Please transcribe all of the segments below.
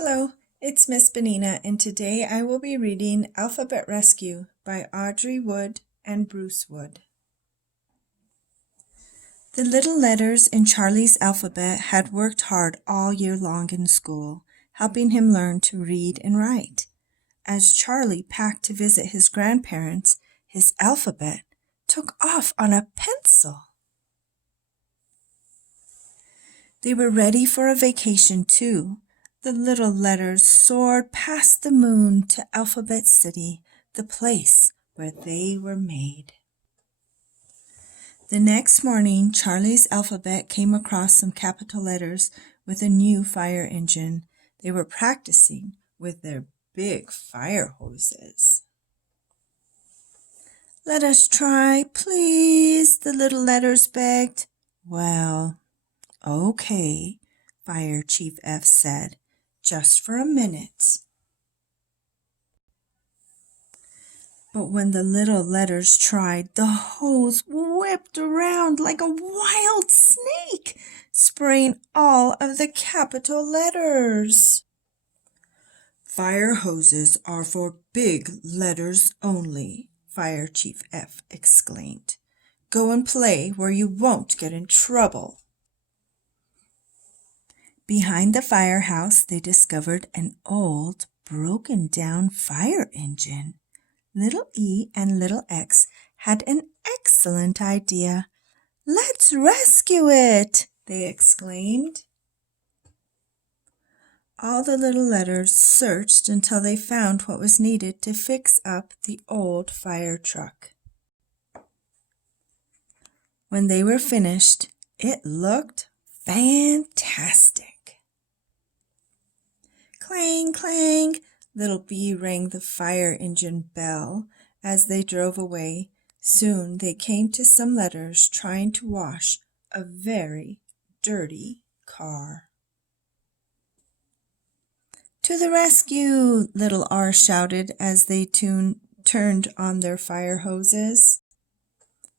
Hello, it's Miss Benigna, and today I will be reading Alphabet Rescue by Audrey Wood and Bruce Wood. The little letters in Charlie's alphabet had worked hard all year long in school, helping him learn to read and write. As Charlie packed to visit his grandparents, his alphabet took off on a pencil. They were ready for a vacation, too. The little letters soared past the moon to Alphabet City, the place where they were made. The next morning, Charlie's alphabet came across some capital letters with a new fire engine. They were practicing with their big fire hoses. "Let us try, please," the little letters begged. "Well, okay," Fire Chief F said. "Just for a minute." But when the little letters tried, the hose whipped around like a wild snake, spraying all of the capital letters. "Fire hoses are for big letters only," Fire Chief F exclaimed. "Go and play where you won't get in trouble." Behind the firehouse, they discovered an old, broken-down fire engine. Little E and Little X had an excellent idea. "Let's rescue it!" they exclaimed. All the little letters searched until they found what was needed to fix up the old fire truck. When they were finished, it looked fantastic. Clang, clang, Little B rang the fire engine bell as they drove away. Soon they came to some letters trying to wash a very dirty car. "To the rescue!" Little R shouted as they turned on their fire hoses.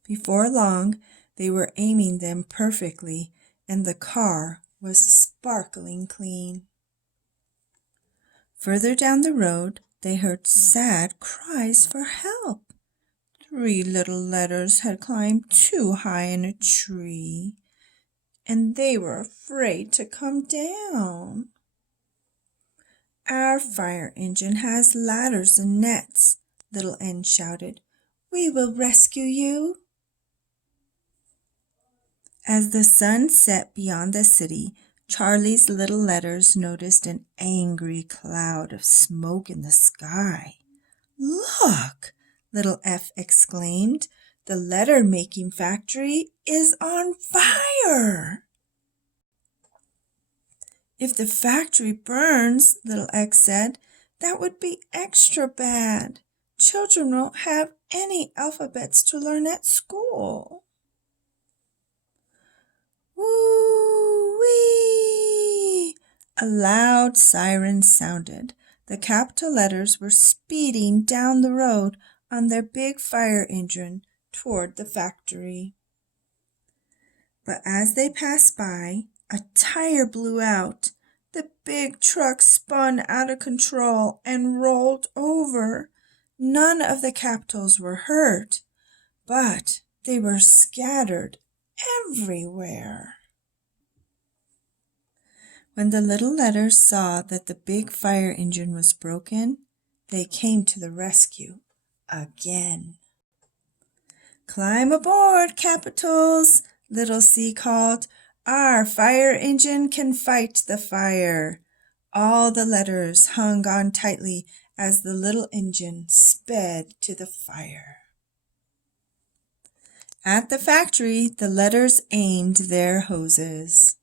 Before long, they were aiming them perfectly, and the car was sparkling clean. Further down the road, they heard sad cries for help. 3 little letters had climbed too high in a tree, and they were afraid to come down. "Our fire engine has ladders and nets," Little N shouted. "We will rescue you." As the sun set beyond the city, Charlie's little letters noticed an angry cloud of smoke in the sky. "Look!" Little F exclaimed. "The letter-making factory is on fire!" "If the factory burns," Little X said, "that would be extra bad. Children won't have any alphabets to learn at school." Woo-wee! A loud siren sounded. The capital letters were speeding down the road on their big fire engine toward the factory. But as they passed by, a tire blew out. The big truck spun out of control and rolled over. None of the capitals were hurt, but they were scattered everywhere. When the little letters saw that the big fire engine was broken, they came to the rescue again. "Climb aboard, capitals!" Little C called. "Our fire engine can fight the fire." All the letters hung on tightly as the little engine sped to the fire. At the factory, the letters aimed their hoses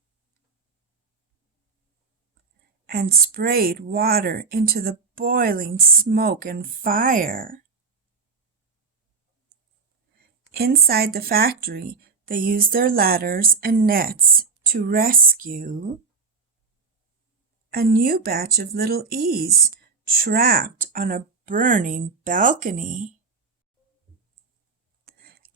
and sprayed water into the boiling smoke and fire. Inside the factory, they used their ladders and nets to rescue a new batch of little E's trapped on a burning balcony.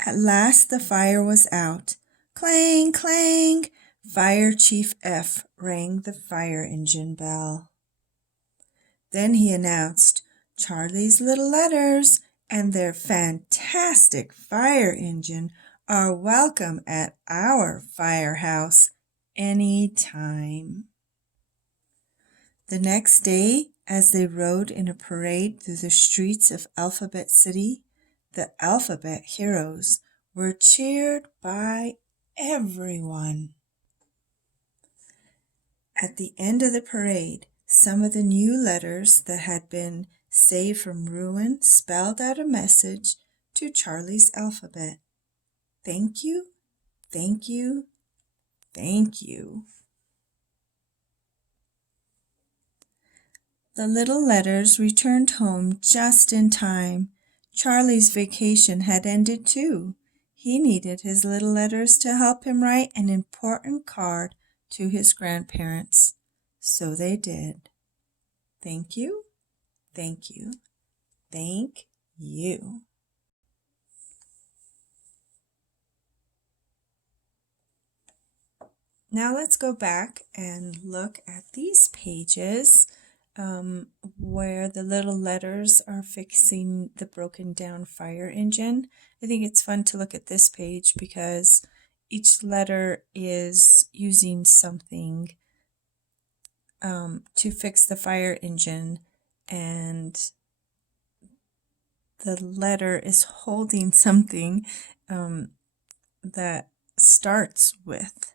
At last the fire was out. Clang, clang! Fire Chief F rang the fire engine bell. Then he announced, "Charlie's little letters and their fantastic fire engine are welcome at our firehouse any time." The next day, as they rode in a parade through the streets of Alphabet City, the Alphabet Heroes were cheered by everyone. At the end of the parade, some of the new letters that had been saved from ruin spelled out a message to Charlie's alphabet. Thank you, thank you, thank you. The little letters returned home just in time. Charlie's vacation had ended too. He needed his little letters to help him write an important card to his grandparents. So they did. Thank you, thank you, thank you. Now let's go back and look at these pages where the little letters are fixing the broken down fire engine. I think it's fun to look at this page because each letter is using something to fix the fire engine, and the letter is holding something that starts with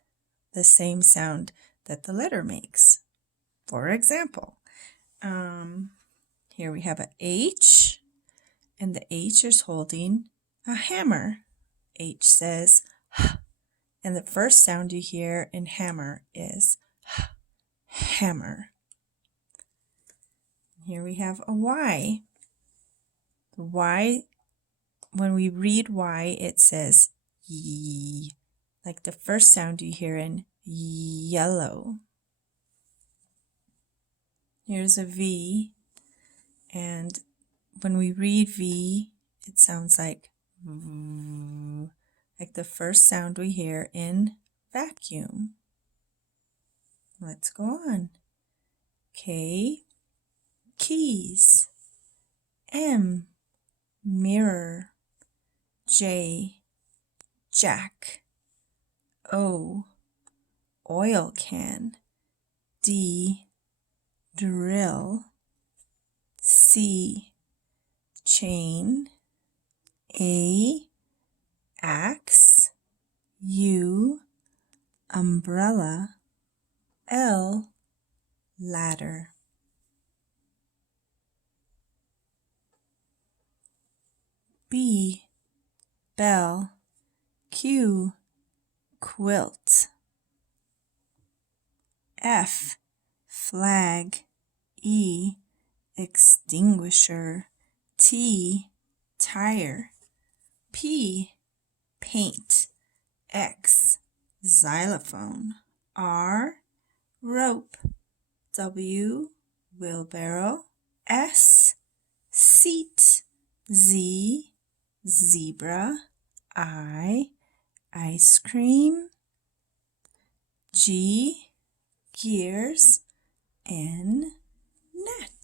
the same sound that the letter makes. For example, here we have an H, and the H is holding a hammer. H says H, and the first sound you hear in hammer is H, hammer. Here we have a Y. The Y, when we read Y, it says Y, like the first sound you hear in yellow. Here's a V, and when we read V, it sounds like V, like the first sound we hear in vacuum. Let's go on. K, keys. M, mirror. J, jack. O, oil can. D, drill. C, chain. A, axe. U, umbrella. L, ladder. B, bell. Q, quilt. F, flag. E, extinguisher. T, tire. P, paint. X, xylophone. R, rope. W, wheelbarrow. S, seat. Z, zebra. I, ice cream. G, gears. N, net.